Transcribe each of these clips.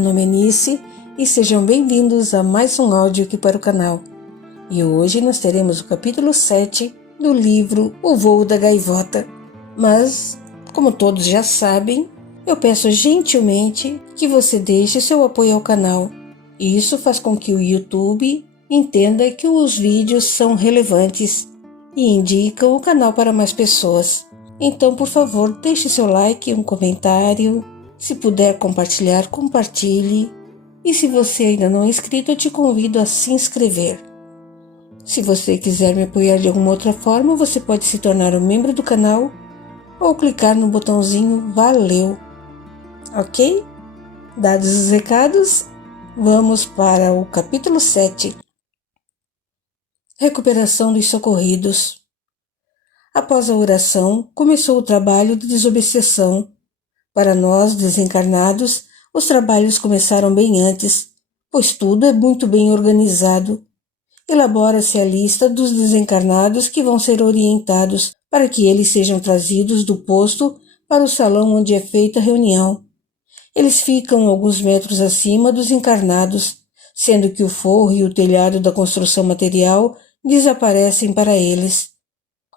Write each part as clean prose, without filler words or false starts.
meu nome é Nice e sejam bem-vindos a mais um áudio aqui para o canal. E hoje nós teremos o capítulo 7 do livro O Voo da Gaivota. Mas, como todos já sabem, eu peço gentilmente que você deixe seu apoio ao canal. E isso faz com que o YouTube entenda que os vídeos são relevantes e indicam o canal para mais pessoas. Então, por favor, deixe seu like, um comentário. Se puder compartilhar, compartilhe. E se você ainda não é inscrito, eu te convido a se inscrever. Se você quiser me apoiar de alguma outra forma, você pode se tornar um membro do canal ou clicar no botãozinho Valeu. Ok? Dados os recados, vamos para o capítulo 7. Recuperação dos socorridos. Após a oração, começou o trabalho de desobsessão. Para nós, desencarnados, os trabalhos começaram bem antes, pois tudo é muito bem organizado. Elabora-se a lista dos desencarnados que vão ser orientados para que eles sejam trazidos do posto para o salão onde é feita a reunião. Eles ficam alguns metros acima dos encarnados, sendo que o forro e o telhado da construção material desaparecem para eles.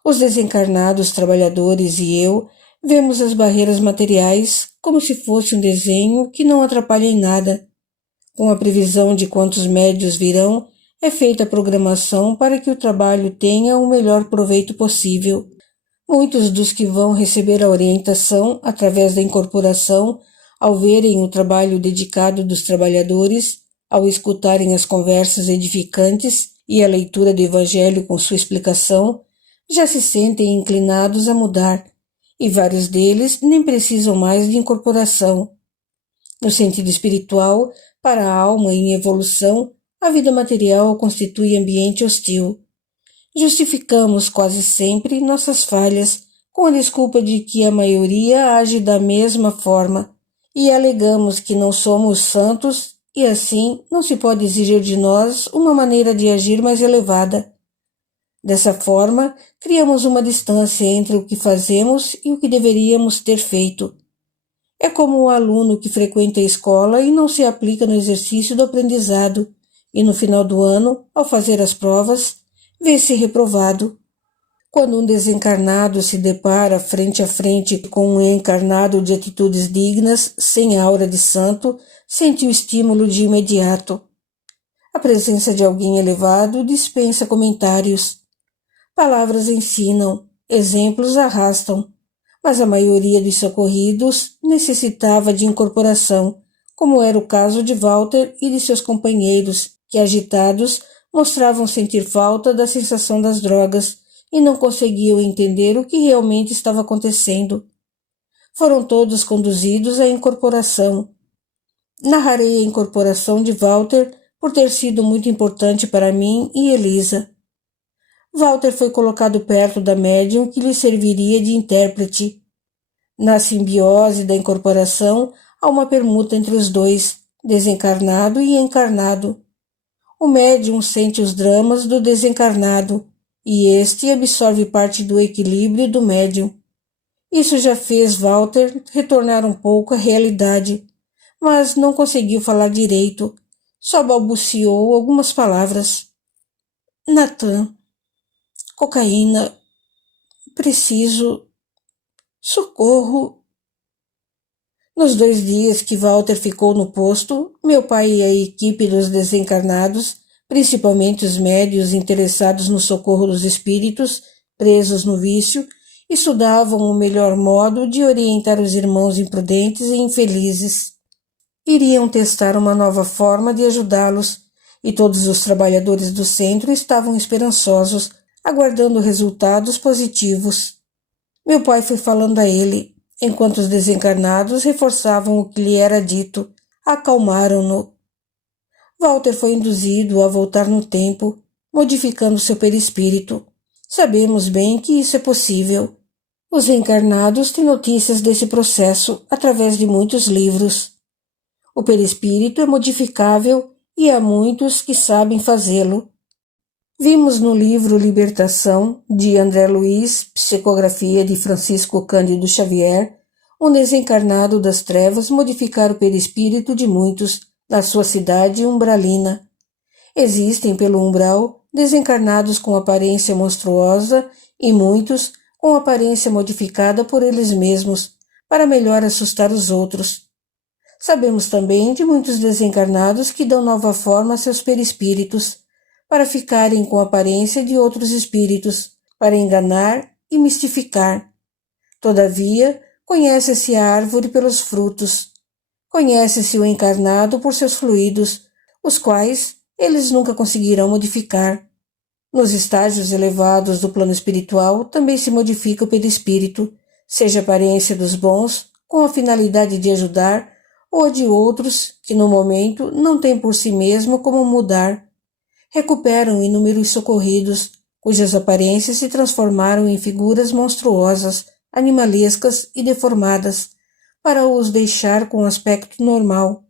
Os desencarnados trabalhadores e eu vemos as barreiras materiais como se fosse um desenho que não atrapalha em nada. Com a previsão de quantos médios virão, é feita a programação para que o trabalho tenha o melhor proveito possível. Muitos dos que vão receber a orientação através da incorporação, ao verem o trabalho dedicado dos trabalhadores, ao escutarem as conversas edificantes e a leitura do Evangelho com sua explicação, já se sentem inclinados a mudar, e vários deles nem precisam mais de incorporação. No sentido espiritual, para a alma em evolução, a vida material constitui ambiente hostil. Justificamos quase sempre nossas falhas com a desculpa de que a maioria age da mesma forma e alegamos que não somos santos e assim não se pode exigir de nós uma maneira de agir mais elevada. Dessa forma, criamos uma distância entre o que fazemos e o que deveríamos ter feito. É como o aluno que frequenta a escola e não se aplica no exercício do aprendizado, e no final do ano, ao fazer as provas, vê-se reprovado. Quando um desencarnado se depara frente a frente com um encarnado de atitudes dignas, sem aura de santo, sente o estímulo de imediato. A presença de alguém elevado dispensa comentários. Palavras ensinam, exemplos arrastam, mas a maioria dos socorridos necessitava de incorporação, como era o caso de Walter e de seus companheiros, que agitados mostravam sentir falta da sensação das drogas e não conseguiam entender o que realmente estava acontecendo. Foram todos conduzidos à incorporação. Narrarei a incorporação de Walter por ter sido muito importante para mim e Elisa. Walter foi colocado perto da médium que lhe serviria de intérprete. Na simbiose da incorporação, há uma permuta entre os dois, desencarnado e encarnado. O médium sente os dramas do desencarnado, e este absorve parte do equilíbrio do médium. Isso já fez Walter retornar um pouco à realidade, mas não conseguiu falar direito, só balbuciou algumas palavras. Nathan. Cocaína, preciso, socorro. Nos 2 dias que Walter ficou no posto, meu pai e a equipe dos desencarnados, principalmente os médios interessados no socorro dos espíritos presos no vício, estudavam o melhor modo de orientar os irmãos imprudentes e infelizes. Iriam testar uma nova forma de ajudá-los, e todos os trabalhadores do centro estavam esperançosos, aguardando resultados positivos. Meu pai foi falando a ele, enquanto os desencarnados reforçavam o que lhe era dito, acalmaram-no. Walter foi induzido a voltar no tempo, modificando seu perispírito. Sabemos bem que isso é possível. Os encarnados têm notícias desse processo através de muitos livros. O perispírito é modificável e há muitos que sabem fazê-lo. Vimos no livro Libertação, de André Luiz, psicografia de Francisco Cândido Xavier, um desencarnado das trevas modificar o perispírito de muitos da sua cidade umbralina. Existem pelo umbral desencarnados com aparência monstruosa e muitos com aparência modificada por eles mesmos, para melhor assustar os outros. Sabemos também de muitos desencarnados que dão nova forma a seus perispíritos, para ficarem com a aparência de outros espíritos, para enganar e mistificar. Todavia, conhece-se a árvore pelos frutos. Conhece-se o encarnado por seus fluidos, os quais eles nunca conseguirão modificar. Nos estágios elevados do plano espiritual também se modifica o perispírito, seja a aparência dos bons, com a finalidade de ajudar, ou a de outros que no momento não têm por si mesmo como mudar. Recuperam inúmeros socorridos, cujas aparências se transformaram em figuras monstruosas, animalescas e deformadas, para os deixar com aspecto normal.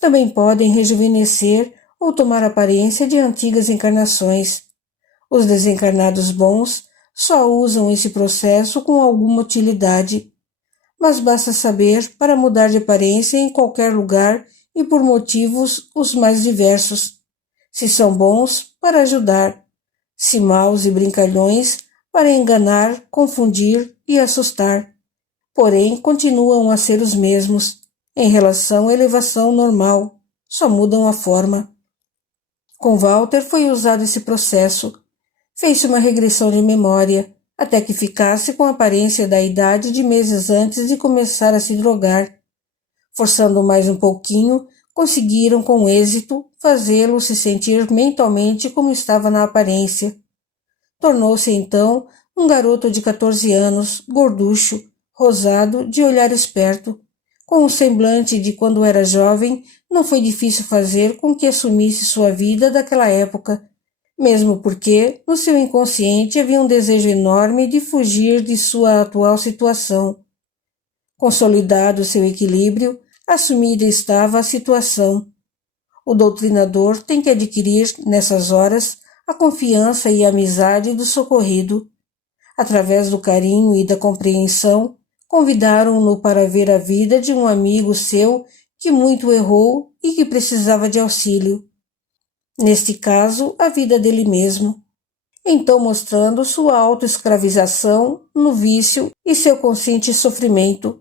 Também podem rejuvenescer ou tomar aparência de antigas encarnações. Os desencarnados bons só usam esse processo com alguma utilidade, mas basta saber para mudar de aparência em qualquer lugar e por motivos os mais diversos. Se são bons, para ajudar; se maus e brincalhões, para enganar, confundir e assustar. Porém, continuam a ser os mesmos, em relação à elevação normal, só mudam a forma. Com Walter foi usado esse processo. Fez-se uma regressão de memória, até que ficasse com a aparência da idade de meses antes de começar a se drogar. Forçando mais um pouquinho, conseguiram com êxito fazê-lo se sentir mentalmente como estava na aparência. Tornou-se então um garoto de 14 anos, gorducho, rosado, de olhar esperto. Com um semblante de quando era jovem, não foi difícil fazer com que assumisse sua vida daquela época, mesmo porque, no seu inconsciente, havia um desejo enorme de fugir de sua atual situação. Consolidado seu equilíbrio, assumida estava a situação. O doutrinador tem que adquirir, nessas horas, a confiança e a amizade do socorrido. Através do carinho e da compreensão, convidaram-no para ver a vida de um amigo seu que muito errou e que precisava de auxílio. Neste caso, a vida dele mesmo. Então mostrando sua autoescravização no vício e seu consciente sofrimento.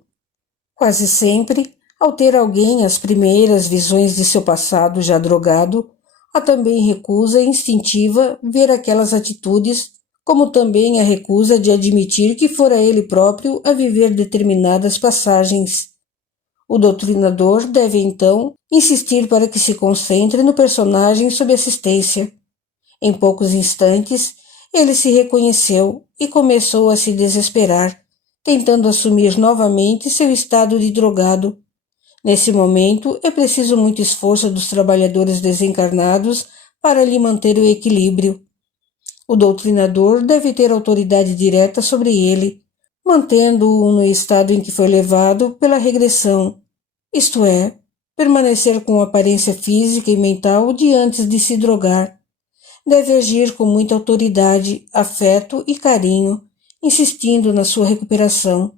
Quase sempre, ao ter alguém as primeiras visões de seu passado já drogado, há também recusa instintiva ver aquelas atitudes, como também a recusa de admitir que fora ele próprio a viver determinadas passagens. O doutrinador deve, então, insistir para que se concentre no personagem sob assistência. Em poucos instantes, ele se reconheceu e começou a se desesperar, tentando assumir novamente seu estado de drogado. Nesse momento, é preciso muito esforço dos trabalhadores desencarnados para lhe manter o equilíbrio. O doutrinador deve ter autoridade direta sobre ele, mantendo-o no estado em que foi levado pela regressão, isto é, permanecer com aparência física e mental de antes de se drogar. Deve agir com muita autoridade, afeto e carinho, insistindo na sua recuperação.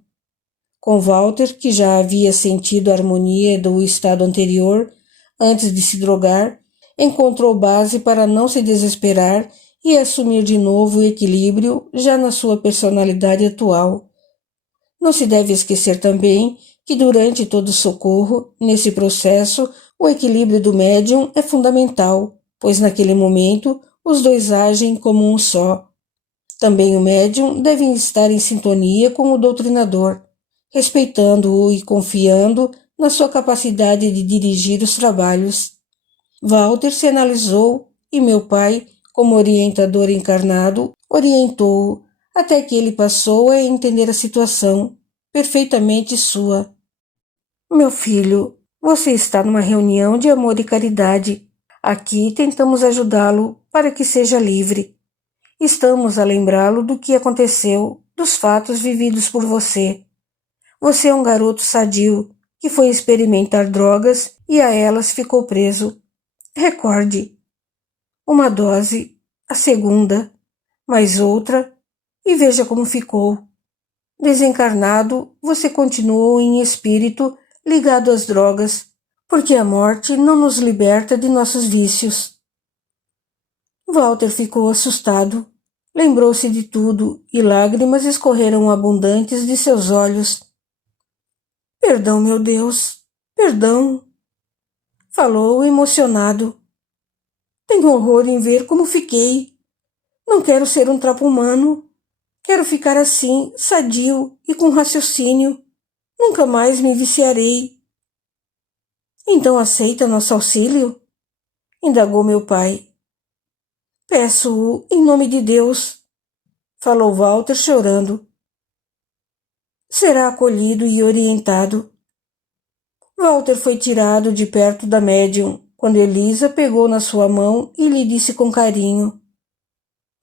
Com Walter, que já havia sentido a harmonia do estado anterior, antes de se drogar, encontrou base para não se desesperar e assumir de novo o equilíbrio já na sua personalidade atual. Não se deve esquecer também que durante todo o socorro, nesse processo, o equilíbrio do médium é fundamental, pois naquele momento os dois agem como um só. Também o médium deve estar em sintonia com o doutrinador, respeitando-o e confiando na sua capacidade de dirigir os trabalhos. Walter se analisou e meu pai, como orientador encarnado, orientou-o até que ele passou a entender a situação, perfeitamente sua. Meu filho, você está numa reunião de amor e caridade. Aqui tentamos ajudá-lo para que seja livre. Estamos a lembrá-lo do que aconteceu, dos fatos vividos por você. Você é um garoto sadio, que foi experimentar drogas e a elas ficou preso. Recorde. Uma dose, a segunda, mais outra, e veja como ficou. Desencarnado, você continuou em espírito ligado às drogas, porque a morte não nos liberta de nossos vícios. Walter ficou assustado. Lembrou-se de tudo e lágrimas escorreram abundantes de seus olhos. Perdão, meu Deus, perdão, falou emocionado. Tenho horror em ver como fiquei. Não quero ser um trapo humano. Quero ficar assim, sadio e com raciocínio. Nunca mais me viciarei. Então aceita nosso auxílio? Indagou meu pai. Peço-o em nome de Deus, falou Walter chorando. Será acolhido e orientado. Walter foi tirado de perto da médium, quando Elisa pegou na sua mão e lhe disse com carinho: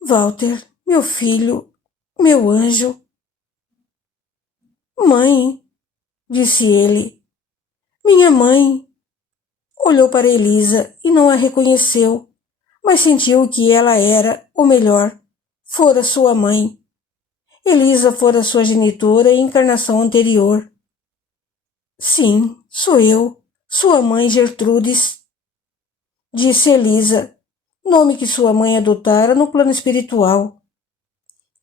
Walter, meu filho, meu anjo. Mãe, disse ele. Minha mãe. Olhou para Elisa e não a reconheceu, mas sentiu que ela era, ou melhor, fora sua mãe. Elisa fora sua genitora em encarnação anterior. Sim, sou eu, sua mãe Gertrudes, disse Elisa, nome que sua mãe adotara no plano espiritual.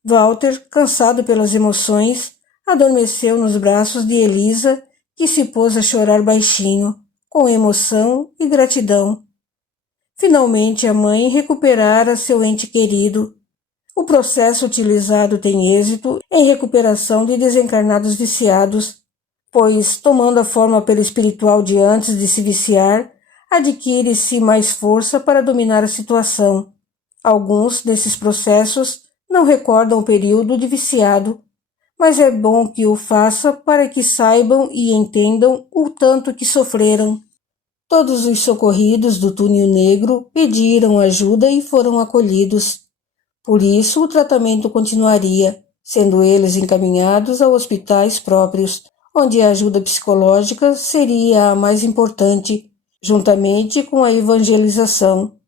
Walter, cansado pelas emoções, adormeceu nos braços de Elisa, que se pôs a chorar baixinho, com emoção e gratidão. Finalmente a mãe recuperara seu ente querido. O processo utilizado tem êxito em recuperação de desencarnados viciados, pois, tomando a forma perispiritual de antes de se viciar, adquire-se mais força para dominar a situação. Alguns desses processos não recordam o período de viciado, mas é bom que o faça para que saibam e entendam o tanto que sofreram. Todos os socorridos do túnel negro pediram ajuda e foram acolhidos. Por isso, o tratamento continuaria, sendo eles encaminhados a hospitais próprios, onde a ajuda psicológica seria a mais importante, juntamente com a evangelização.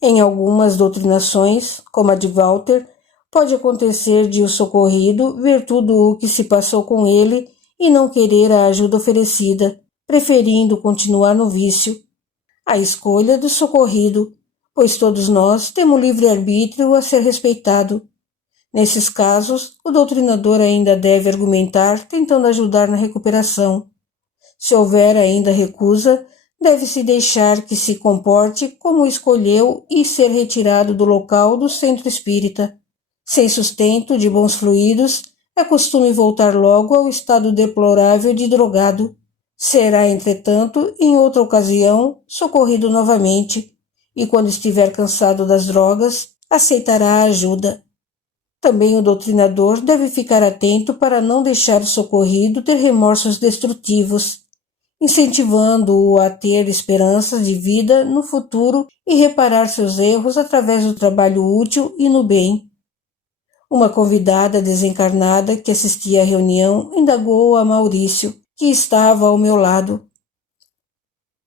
Em algumas doutrinações, como a de Walter, pode acontecer de o socorrido ver tudo o que se passou com ele e não querer a ajuda oferecida, preferindo continuar no vício. A escolha do socorrido, pois todos nós temos livre-arbítrio a ser respeitado. Nesses casos, o doutrinador ainda deve argumentar, tentando ajudar na recuperação. Se houver ainda recusa, deve-se deixar que se comporte como escolheu e ser retirado do local do centro espírita. Sem sustento de bons fluidos, é costume voltar logo ao estado deplorável de drogado. Será, entretanto, em outra ocasião, socorrido novamente, e quando estiver cansado das drogas, aceitará a ajuda. Também o doutrinador deve ficar atento para não deixar o socorrido ter remorsos destrutivos, incentivando-o a ter esperanças de vida no futuro e reparar seus erros através do trabalho útil e no bem. Uma convidada desencarnada que assistia à reunião indagou a Maurício, que estava ao meu lado.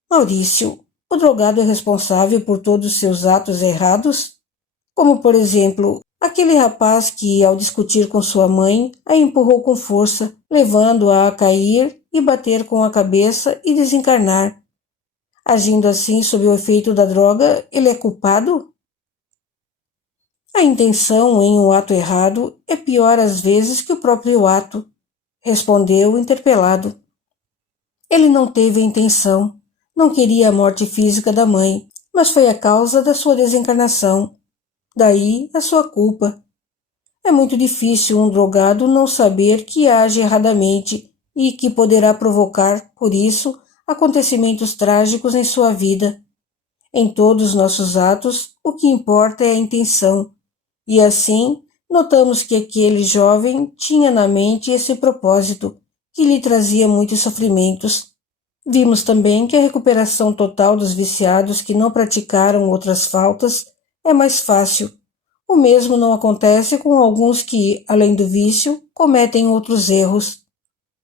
Maurício, o drogado é responsável por todos os seus atos errados? Como, por exemplo, aquele rapaz que, ao discutir com sua mãe, a empurrou com força, levando-a a cair e bater com a cabeça e desencarnar. Agindo assim sob o efeito da droga, ele é culpado? A intenção em um ato errado é pior às vezes que o próprio ato, respondeu interpelado. Ele não teve a intenção, não queria a morte física da mãe, mas foi a causa da sua desencarnação. Daí a sua culpa. É muito difícil um drogado não saber que age erradamente e que poderá provocar, por isso, acontecimentos trágicos em sua vida. Em todos os nossos atos, o que importa é a intenção, e assim notamos que aquele jovem tinha na mente esse propósito, que lhe trazia muitos sofrimentos. Vimos também que a recuperação total dos viciados que não praticaram outras faltas é mais fácil. O mesmo não acontece com alguns que, além do vício, cometem outros erros.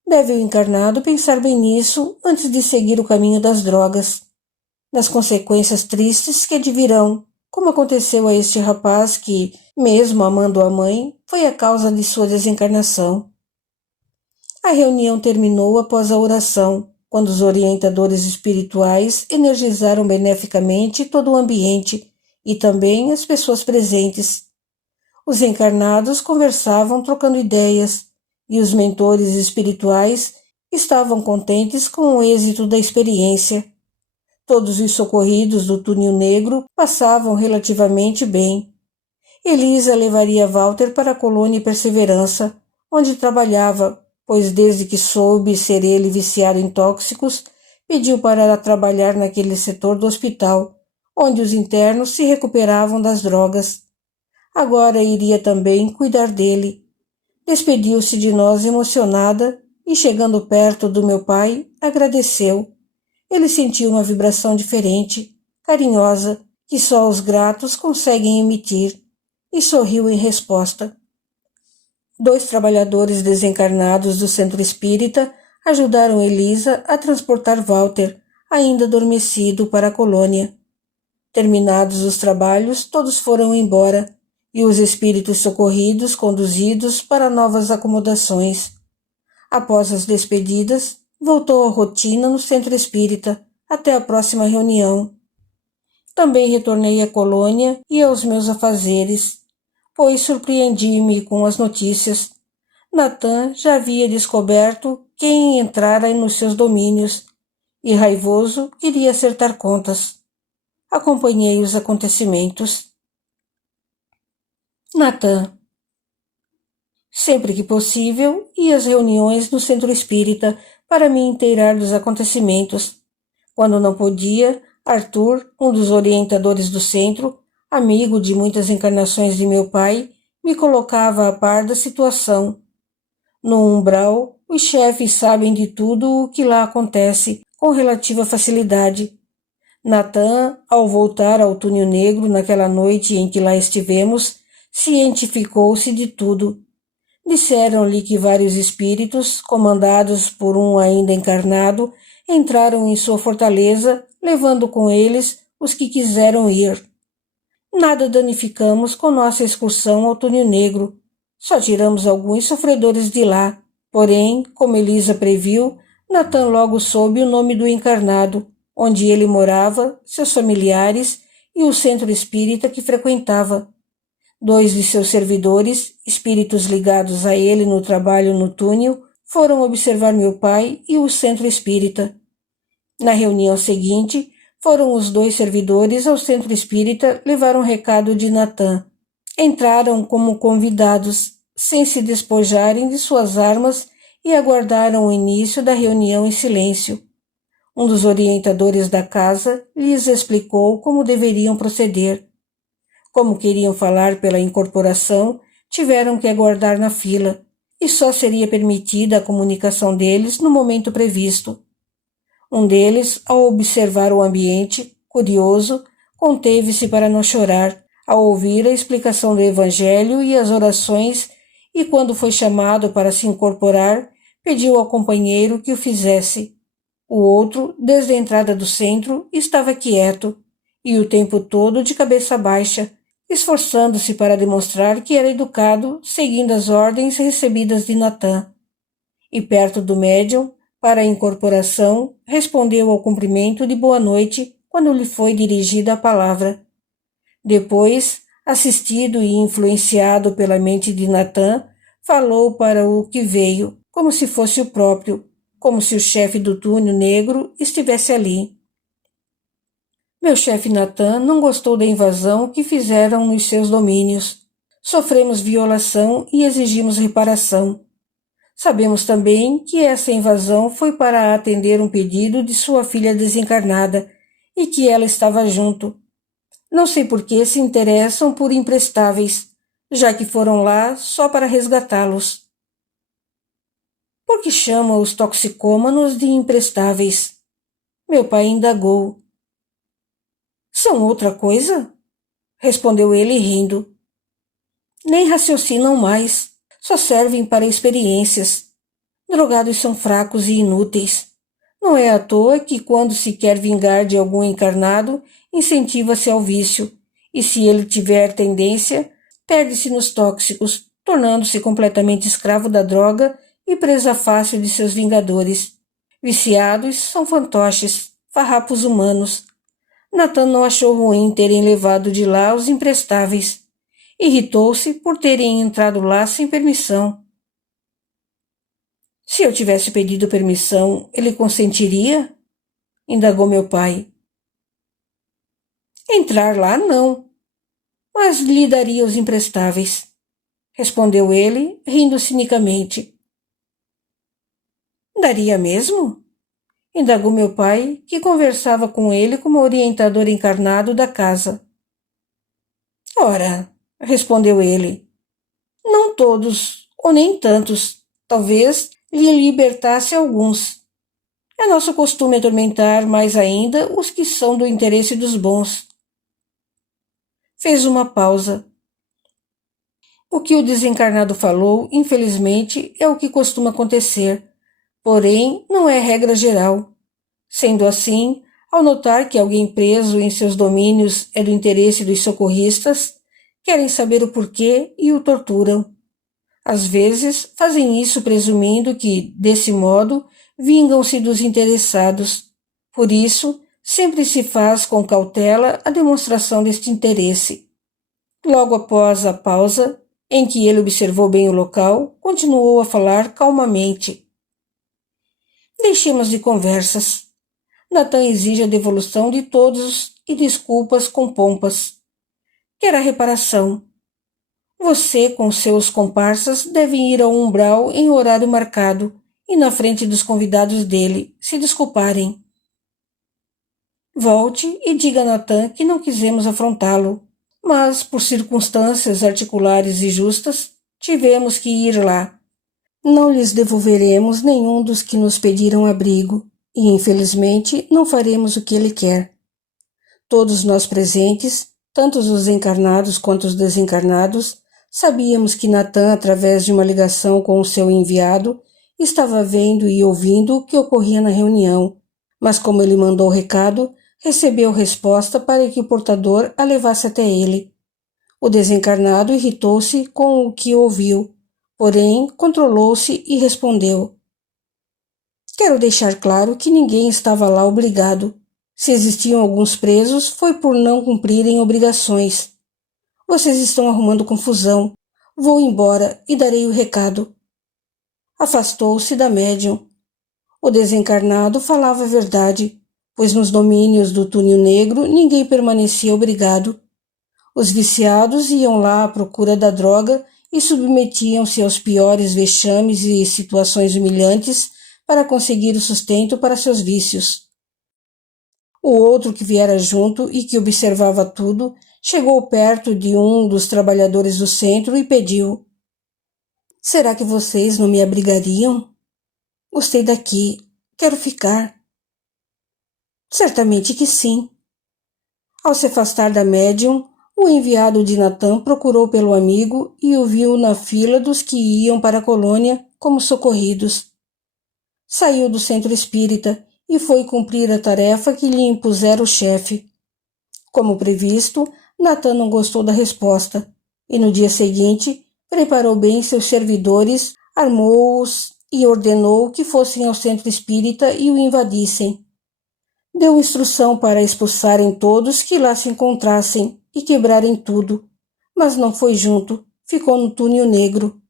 Deve o encarnado pensar bem nisso antes de seguir o caminho das drogas, nas consequências tristes que advirão, como aconteceu a este rapaz que, mesmo amando a mãe, foi a causa de sua desencarnação. A reunião terminou após a oração, quando os orientadores espirituais energizaram beneficamente todo o ambiente e também as pessoas presentes. Os encarnados conversavam trocando ideias e os mentores espirituais estavam contentes com o êxito da experiência. Todos os socorridos do túnel negro passavam relativamente bem. Elisa levaria Walter para a colônia Perseverança, onde trabalhava, pois desde que soube ser ele viciado em tóxicos, pediu para trabalhar naquele setor do hospital, onde os internos se recuperavam das drogas. Agora iria também cuidar dele. Despediu-se de nós emocionada e, chegando perto do meu pai, agradeceu. Ele sentiu uma vibração diferente, carinhosa, que só os gratos conseguem emitir, e sorriu em resposta. 2 trabalhadores desencarnados do centro espírita ajudaram Elisa a transportar Walter, ainda adormecido, para a colônia. Terminados os trabalhos, todos foram embora, e os espíritos socorridos conduzidos para novas acomodações. Após as despedidas, voltou à rotina no centro espírita, até a próxima reunião. Também retornei à colônia e aos meus afazeres, pois surpreendi-me com as notícias. Natan já havia descoberto quem entrara nos seus domínios, e raivoso queria acertar contas. Acompanhei os acontecimentos. Natan. Sempre que possível, ia às reuniões no centro espírita para me inteirar dos acontecimentos. Quando não podia, Arthur, um dos orientadores do centro, amigo de muitas encarnações de meu pai, me colocava a par da situação. No umbral, os chefes sabem de tudo o que lá acontece com relativa facilidade. Natan, ao voltar ao túnel negro naquela noite em que lá estivemos, cientificou-se de tudo. Disseram-lhe que vários espíritos, comandados por um ainda encarnado, entraram em sua fortaleza, levando com eles os que quiseram ir. Nada danificamos com nossa excursão ao túnel negro. Só tiramos alguns sofredores de lá. Porém, como Elisa previu, Natan logo soube o nome do encarnado, onde ele morava, seus familiares e o centro espírita que frequentava. 2 de seus servidores, espíritos ligados a ele no trabalho no túnel, foram observar meu pai e o centro espírita. Na reunião seguinte, foram os 2 servidores ao centro espírita levar um recado de Natan. Entraram como convidados, sem se despojarem de suas armas, e aguardaram o início da reunião em silêncio. Um dos orientadores da casa lhes explicou como deveriam proceder. Como queriam falar pela incorporação, tiveram que aguardar na fila, e só seria permitida a comunicação deles no momento previsto. Um deles, ao observar o ambiente, curioso, conteve-se para não chorar, ao ouvir a explicação do Evangelho e as orações, e quando foi chamado para se incorporar, pediu ao companheiro que o fizesse. O outro, desde a entrada do centro, estava quieto, e o tempo todo de cabeça baixa, esforçando-se para demonstrar que era educado, seguindo as ordens recebidas de Natan. E perto do médium, para a incorporação, respondeu ao cumprimento de boa noite quando lhe foi dirigida a palavra. Depois, assistido e influenciado pela mente de Natan, falou para o que veio, como se fosse o próprio, como se o chefe do túnel negro estivesse ali. Meu chefe Natan não gostou da invasão que fizeram nos seus domínios. Sofremos violação e exigimos reparação. Sabemos também que essa invasão foi para atender um pedido de sua filha desencarnada e que ela estava junto. Não sei por que se interessam por imprestáveis, já que foram lá só para resgatá-los. Por que chama os toxicômanos de imprestáveis? Meu pai indagou. São outra coisa? Respondeu ele rindo. Nem raciocinam mais, só servem para experiências. Drogados são fracos e inúteis. Não é à toa que, quando se quer vingar de algum encarnado, incentiva-se ao vício, e se ele tiver tendência, perde-se nos tóxicos, tornando-se completamente escravo da droga e presa fácil de seus vingadores. Viciados são fantoches, farrapos humanos. Nathan não achou ruim terem levado de lá os imprestáveis. Irritou-se por terem entrado lá sem permissão. Se eu tivesse pedido permissão, ele consentiria? Indagou meu pai. Entrar lá não, mas lhe daria os imprestáveis, respondeu ele, rindo cinicamente. Daria mesmo? Indagou meu pai, que conversava com ele como orientador encarnado da casa. Ora, respondeu ele, não todos, ou nem tantos, talvez lhe libertasse alguns. É nosso costume atormentar mais ainda os que são do interesse dos bons. Fez uma pausa. O que o desencarnado falou, infelizmente, é o que costuma acontecer, porém não é regra geral. Sendo assim, ao notar que alguém preso em seus domínios é do interesse dos socorristas, querem saber o porquê e o torturam. Às vezes, fazem isso presumindo que, desse modo, vingam-se dos interessados. Por isso, sempre se faz com cautela a demonstração deste interesse. Logo após a pausa, em que ele observou bem o local, continuou a falar calmamente. Deixemos de conversas. Nathan exige a devolução de todos e desculpas com pompas. Quer a reparação. Você, com seus comparsas, devem ir ao umbral em horário marcado e na frente dos convidados dele, se desculparem. Volte e diga a Nathan que não quisemos afrontá-lo, mas, por circunstâncias articulares e justas, tivemos que ir lá. Não lhes devolveremos nenhum dos que nos pediram abrigo, e, infelizmente, não faremos o que ele quer. Todos nós presentes, tanto os encarnados quanto os desencarnados, sabíamos que Nathan, através de uma ligação com o seu enviado, estava vendo e ouvindo o que ocorria na reunião, mas como ele mandou o recado, recebeu resposta para que o portador a levasse até ele. O desencarnado irritou-se com o que ouviu, porém controlou-se e respondeu: Quero deixar claro que ninguém estava lá obrigado. Se existiam alguns presos, foi por não cumprirem obrigações. Vocês estão arrumando confusão. Vou embora e darei o recado. Afastou-se da médium. O desencarnado falava a verdade, pois nos domínios do túnel negro ninguém permanecia obrigado. Os viciados iam lá à procura da droga e submetiam-se aos piores vexames e situações humilhantes para conseguir o sustento para seus vícios. O outro que viera junto e que observava tudo chegou perto de um dos trabalhadores do centro e pediu: Será que vocês não me abrigariam? Gostei daqui. Quero ficar. Certamente que sim. Ao se afastar da médium, o enviado de Nathan procurou pelo amigo e o viu na fila dos que iam para a colônia como socorridos. Saiu do centro espírita e foi cumprir a tarefa que lhe impusera o chefe. Como previsto, Nathan não gostou da resposta e no dia seguinte preparou bem seus servidores, armou-os e ordenou que fossem ao centro espírita e o invadissem. Deu instrução para expulsarem todos que lá se encontrassem e quebrarem tudo, mas não foi junto, ficou no túnel negro.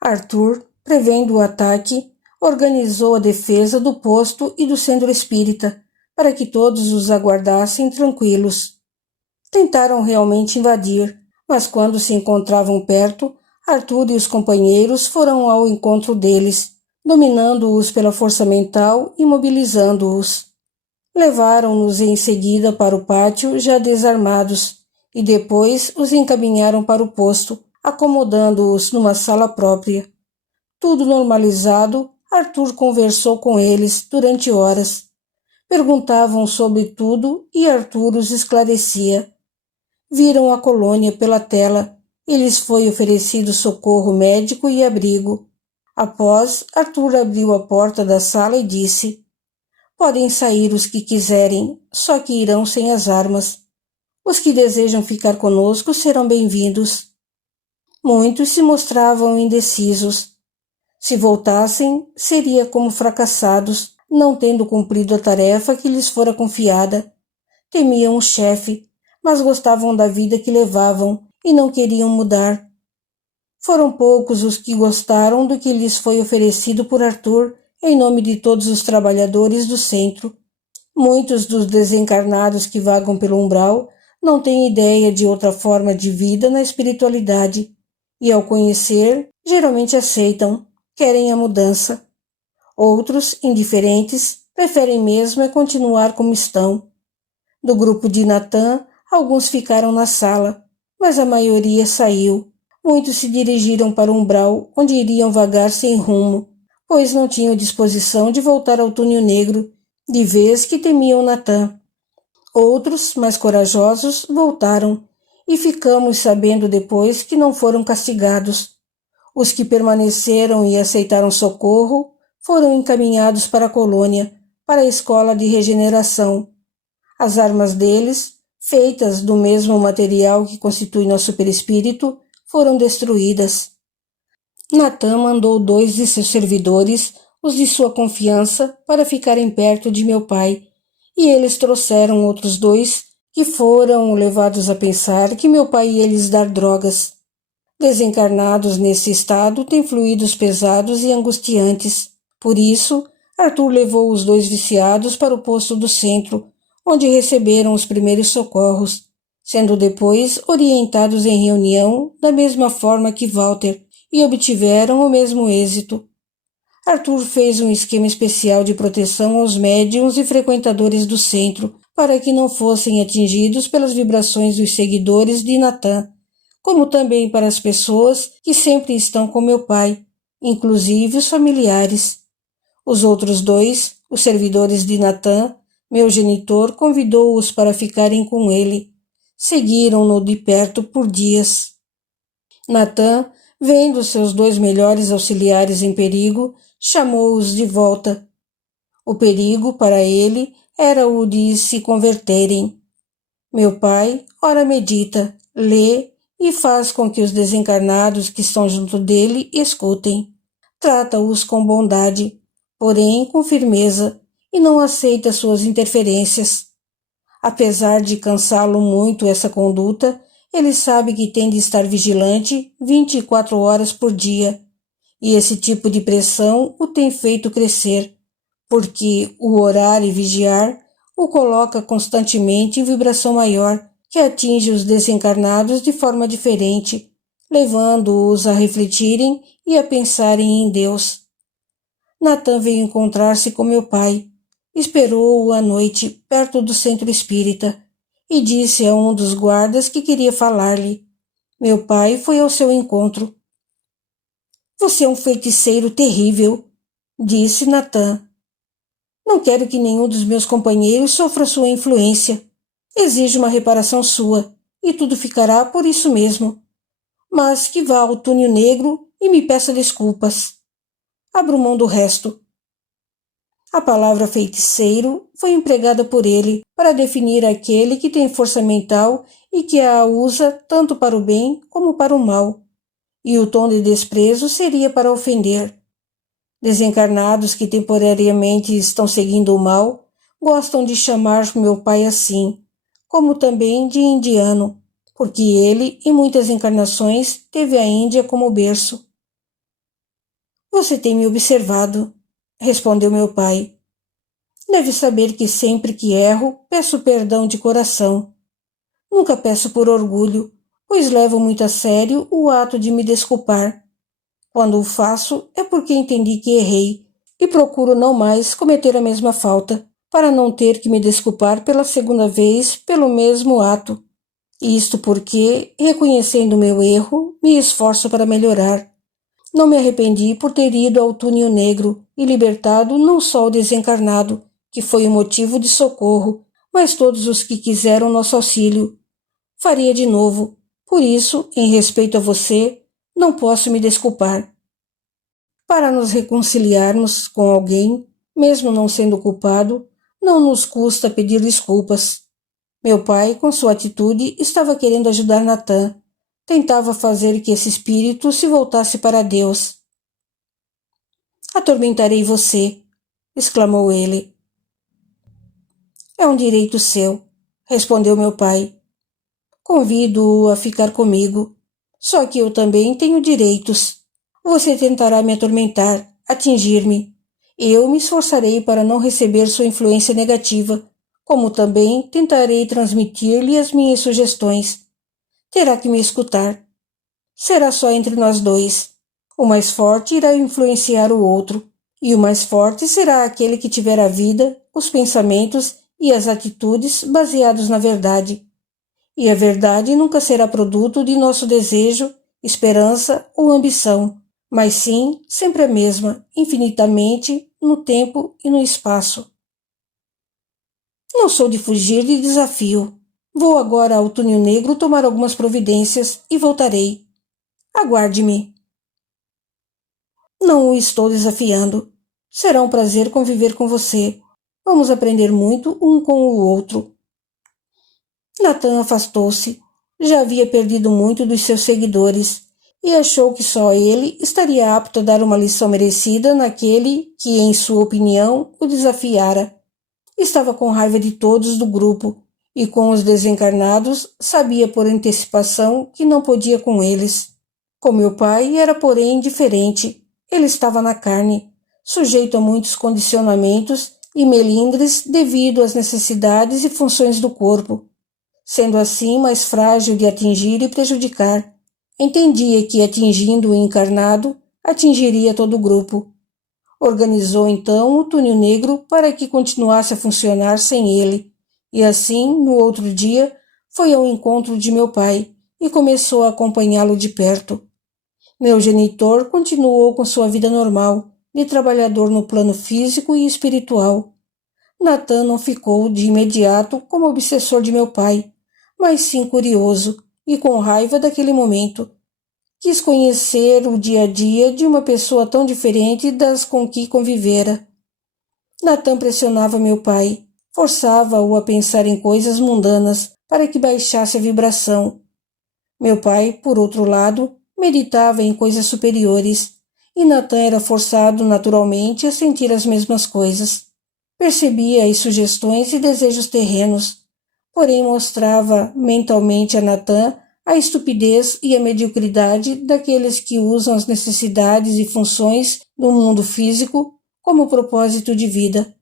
Arthur, prevendo o ataque, organizou a defesa do posto e do centro espírita, para que todos os aguardassem tranquilos. Tentaram realmente invadir, mas quando se encontravam perto, Arthur e os companheiros foram ao encontro deles, dominando-os pela força mental e mobilizando-os. Levaram-nos em seguida para o pátio já desarmados e depois os encaminharam para o posto, acomodando-os numa sala própria. Tudo normalizado, Arthur conversou com eles durante horas. Perguntavam sobre tudo e Arthur os esclarecia. Viram a colônia pela tela e lhes foi oferecido socorro médico e abrigo. Após, Arthur abriu a porta da sala e disse: Podem sair os que quiserem, só que irão sem as armas. Os que desejam ficar conosco serão bem-vindos. Muitos se mostravam indecisos. Se voltassem, seria como fracassados, não tendo cumprido a tarefa que lhes fora confiada. Temiam o chefe, mas gostavam da vida que levavam e não queriam mudar. Foram poucos os que gostaram do que lhes foi oferecido por Arthur em nome de todos os trabalhadores do centro. Muitos dos desencarnados que vagam pelo umbral não têm ideia de outra forma de vida na espiritualidade e, ao conhecer, geralmente aceitam, querem a mudança. Outros, indiferentes, preferem mesmo continuar como estão. Do grupo de Natan, alguns ficaram na sala, mas a maioria saiu. Muitos se dirigiram para o umbral, onde iriam vagar sem rumo, pois não tinham disposição de voltar ao túnel negro, de vez que temiam Natan. Outros, mais corajosos, voltaram, e ficamos sabendo depois que não foram castigados. Os que permaneceram e aceitaram socorro foram encaminhados para a colônia, para a escola de regeneração. As armas deles, feitas do mesmo material que constitui nosso perispírito, foram destruídas. Natan mandou 2 de seus servidores, os de sua confiança, para ficarem perto de meu pai, e eles trouxeram outros 2 que foram levados a pensar que meu pai ia lhes dar drogas. Desencarnados nesse estado têm fluidos pesados e angustiantes. Por isso, Arthur levou os 2 viciados para o posto do centro, onde receberam os primeiros socorros, sendo depois orientados em reunião da mesma forma que Walter, e obtiveram o mesmo êxito. Arthur fez um esquema especial de proteção aos médiuns e frequentadores do centro, para que não fossem atingidos pelas vibrações dos seguidores de Natan, como também para as pessoas que sempre estão com meu pai, inclusive os familiares. Os outros 2, os servidores de Natan, meu genitor convidou-os para ficarem com ele. Seguiram-no de perto por dias. Natan, vendo seus 2 melhores auxiliares em perigo, chamou-os de volta. O perigo, para ele, era o de se converterem. Meu pai, ora medita, lê e faz com que os desencarnados que estão junto dele escutem. Trata-os com bondade, porém com firmeza, e não aceita suas interferências. Apesar de cansá-lo muito essa conduta, ele sabe que tem de estar vigilante 24 horas por dia, e esse tipo de pressão o tem feito crescer, porque o orar e vigiar o coloca constantemente em vibração maior, que atinge os desencarnados de forma diferente, levando-os a refletirem e a pensarem em Deus. Natan veio encontrar-se com meu pai. Esperou-o à noite, perto do centro espírita, e disse a um dos guardas que queria falar-lhe. Meu pai foi ao seu encontro. Você é um feiticeiro terrível, disse Natan. Não quero que nenhum dos meus companheiros sofra sua influência. Exijo uma reparação sua, e tudo ficará por isso mesmo. Mas que vá ao túnel negro e me peça desculpas. Abro mão do resto. A palavra feiticeiro foi empregada por ele para definir aquele que tem força mental e que a usa tanto para o bem como para o mal, e o tom de desprezo seria para ofender. Desencarnados que temporariamente estão seguindo o mal gostam de chamar meu pai assim, como também de indiano, porque ele, em muitas encarnações, teve a Índia como berço. Você tem me observado, respondeu meu pai. Deve saber que sempre que erro, peço perdão de coração. Nunca peço por orgulho, pois levo muito a sério o ato de me desculpar. Quando o faço, é porque entendi que errei e procuro não mais cometer a mesma falta, para não ter que me desculpar pela segunda vez pelo mesmo ato. Isto porque, reconhecendo meu erro, me esforço para melhorar. Não me arrependi por ter ido ao túnel negro e libertado não só o desencarnado, que foi o motivo de socorro, mas todos os que quiseram nosso auxílio. Faria de novo. Por isso, em respeito a você, não posso me desculpar. Para nos reconciliarmos com alguém, mesmo não sendo culpado, não nos custa pedir desculpas. Meu pai, com sua atitude, estava querendo ajudar Natan. Tentava fazer que esse espírito se voltasse para Deus. Atormentarei você, exclamou ele. É um direito seu, respondeu meu pai. Convido-o a ficar comigo. Só que eu também tenho direitos. Você tentará me atormentar, atingir-me. Eu me esforçarei para não receber sua influência negativa, como também tentarei transmitir-lhe as minhas sugestões. Terá que me escutar. Será só entre nós dois. O mais forte irá influenciar o outro, e o mais forte será aquele que tiver a vida, os pensamentos e as atitudes baseados na verdade. E a verdade nunca será produto de nosso desejo, esperança ou ambição, mas sim sempre a mesma, infinitamente, no tempo e no espaço. Não sou de fugir de desafio. Vou agora ao túnel negro tomar algumas providências e voltarei. Aguarde-me. Não o estou desafiando. Será um prazer conviver com você. Vamos aprender muito um com o outro. Natan afastou-se. Já havia perdido muito dos seus seguidores e achou que só ele estaria apto a dar uma lição merecida naquele que, em sua opinião, o desafiara. Estava com raiva de todos do grupo e com os desencarnados sabia por antecipação que não podia com eles. Com meu pai era, porém, diferente. Ele estava na carne, sujeito a muitos condicionamentos e melindres devido às necessidades e funções do corpo, sendo assim mais frágil de atingir e prejudicar. Entendia que, atingindo o encarnado, atingiria todo o grupo. Organizou então o túnel negro para que continuasse a funcionar sem ele, e assim, no outro dia, foi ao encontro de meu pai e começou a acompanhá-lo de perto. Meu genitor continuou com sua vida normal, de trabalhador no plano físico e espiritual. Natan não ficou de imediato como obsessor de meu pai, mas sim curioso e com raiva daquele momento. Quis conhecer o dia a dia de uma pessoa tão diferente das com que convivera. Natan pressionava meu pai, forçava-o a pensar em coisas mundanas para que baixasse a vibração. Meu pai, por outro lado, meditava em coisas superiores, e Natan era forçado naturalmente a sentir as mesmas coisas. Percebia as sugestões e desejos terrenos, porém mostrava mentalmente a Natan a estupidez e a mediocridade daqueles que usam as necessidades e funções do mundo físico como propósito de vida.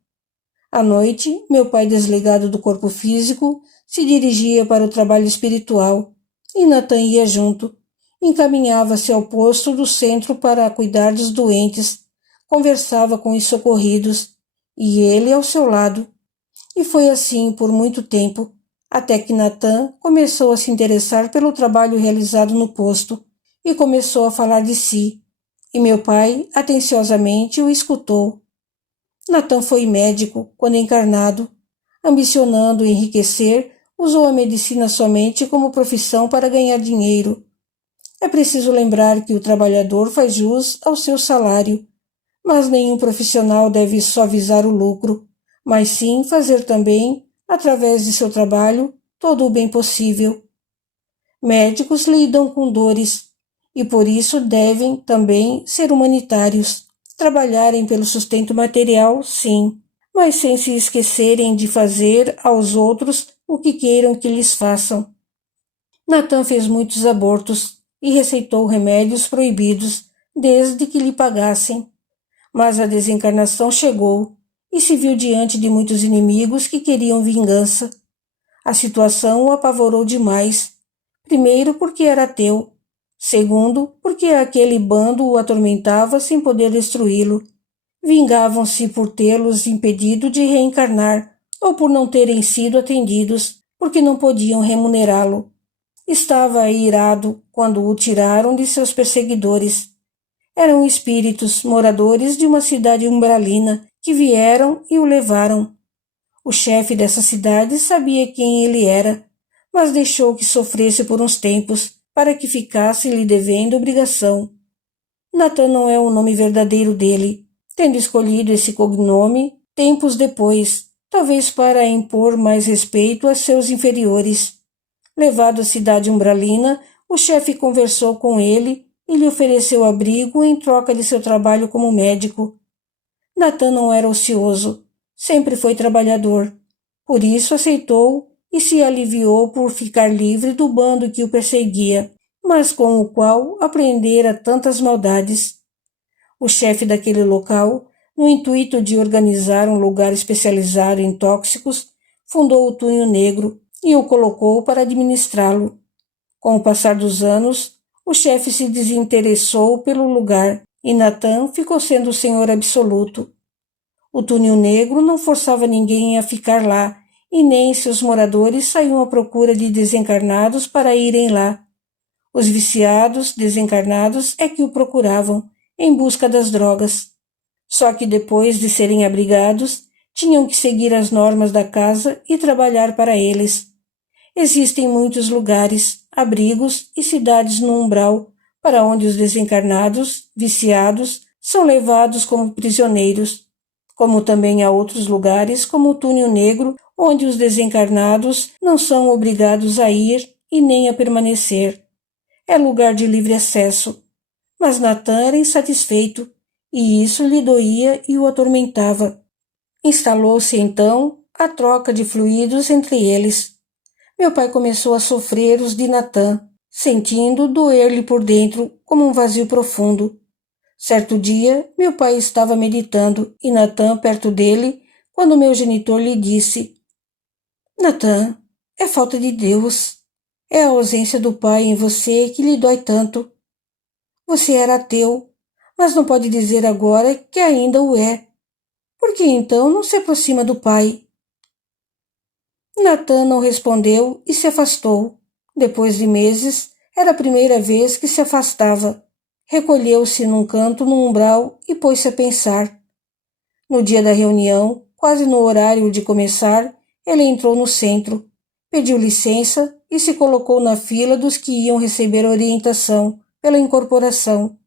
À noite, meu pai, desligado do corpo físico, se dirigia para o trabalho espiritual, e Natan ia junto. Encaminhava-se ao posto do centro para cuidar dos doentes, conversava com os socorridos, e ele ao seu lado. E foi assim por muito tempo, até que Natan começou a se interessar pelo trabalho realizado no posto e começou a falar de si, e meu pai atenciosamente o escutou. Natan foi médico quando encarnado. Ambicionando enriquecer, usou a medicina somente como profissão para ganhar dinheiro. É preciso lembrar que o trabalhador faz jus ao seu salário, mas nenhum profissional deve só visar o lucro, mas sim fazer também, através de seu trabalho, todo o bem possível. Médicos lidam com dores e por isso devem também ser humanitários. Trabalharem pelo sustento material, sim, mas sem se esquecerem de fazer aos outros o que queiram que lhes façam. Natan fez muitos abortos e receitou remédios proibidos desde que lhe pagassem. Mas a desencarnação chegou e se viu diante de muitos inimigos que queriam vingança. A situação o apavorou demais. Primeiro, porque era ateu. Segundo, porque aquele bando o atormentava sem poder destruí-lo. Vingavam-se por tê-los impedido de reencarnar ou por não terem sido atendidos, porque não podiam remunerá-lo. Estava irado quando o tiraram de seus perseguidores. Eram espíritos moradores de uma cidade umbralina que vieram e o levaram. O chefe dessa cidade sabia quem ele era, mas deixou que sofresse por uns tempos para que ficasse lhe devendo obrigação. Natan não é o nome verdadeiro dele, tendo escolhido esse cognome tempos depois, talvez para impor mais respeito a seus inferiores. Levado à cidade umbralina, o chefe conversou com ele e lhe ofereceu abrigo em troca de seu trabalho como médico. Natan não era ocioso, sempre foi trabalhador. Por isso aceitou e se aliviou por ficar livre do bando que o perseguia, mas com o qual aprendera tantas maldades. O chefe daquele local, no intuito de organizar um lugar especializado em tóxicos, fundou o Túnel Negro e o colocou para administrá-lo. Com o passar dos anos, o chefe se desinteressou pelo lugar e Natan ficou sendo o senhor absoluto. O Túnel Negro não forçava ninguém a ficar lá e nem seus moradores saíam à procura de desencarnados para irem lá. Os viciados, desencarnados, é que o procuravam, em busca das drogas. Só que depois de serem abrigados, tinham que seguir as normas da casa e trabalhar para eles. Existem muitos lugares, abrigos e cidades no umbral, para onde os desencarnados, viciados, são levados como prisioneiros, como também há outros lugares, como o Túnel Negro, onde os desencarnados não são obrigados a ir e nem a permanecer. É lugar de livre acesso. Mas Natan era insatisfeito, e isso lhe doía e o atormentava. Instalou-se então a troca de fluidos entre eles. Meu pai começou a sofrer os de Natan, sentindo doer-lhe por dentro como um vazio profundo. Certo dia, meu pai estava meditando e Natan perto dele, quando meu genitor lhe disse: Natan, é falta de Deus. É a ausência do pai em você que lhe dói tanto. Você era ateu, mas não pode dizer agora que ainda o é. Por que então não se aproxima do pai? Natan não respondeu e se afastou. Depois de meses, era a primeira vez que se afastava. Recolheu-se num canto no umbral e pôs-se a pensar. No dia da reunião, quase no horário de começar, ele entrou no centro, pediu licença e se colocou na fila dos que iam receber orientação pela incorporação.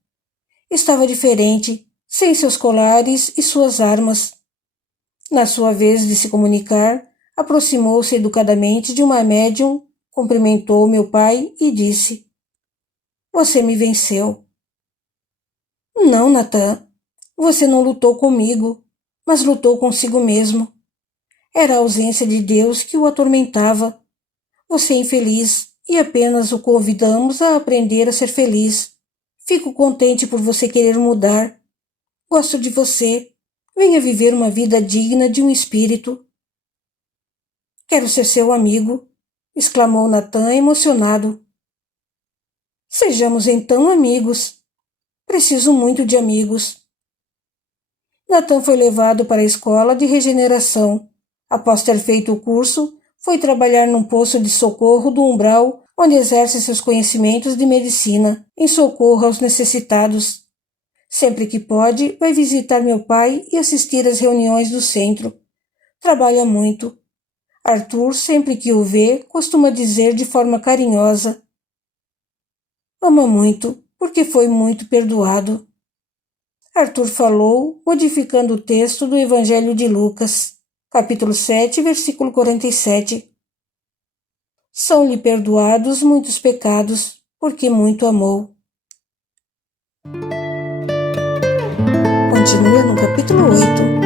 Estava diferente, sem seus colares e suas armas. Na sua vez de se comunicar, aproximou-se educadamente de uma médium, cumprimentou meu pai e disse: Você me venceu. Não, Natan, você não lutou comigo, mas lutou consigo mesmo. Era a ausência de Deus que o atormentava. Você é infeliz e apenas o convidamos a aprender a ser feliz. Fico contente por você querer mudar. Gosto de você. Venha viver uma vida digna de um espírito. Quero ser seu amigo, exclamou Natan emocionado. Sejamos então amigos. Preciso muito de amigos. Natan foi levado para a escola de regeneração. Após ter feito o curso, foi trabalhar num posto de socorro do umbral, onde exerce seus conhecimentos de medicina, em socorro aos necessitados. Sempre que pode, vai visitar meu pai e assistir às reuniões do centro. Trabalha muito. Arthur, sempre que o vê, costuma dizer de forma carinhosa: Ama muito, porque foi muito perdoado. Arthur falou, modificando o texto do Evangelho de Lucas, capítulo 7, versículo 47. São-lhe perdoados muitos pecados, porque muito amou. Continua no capítulo 8.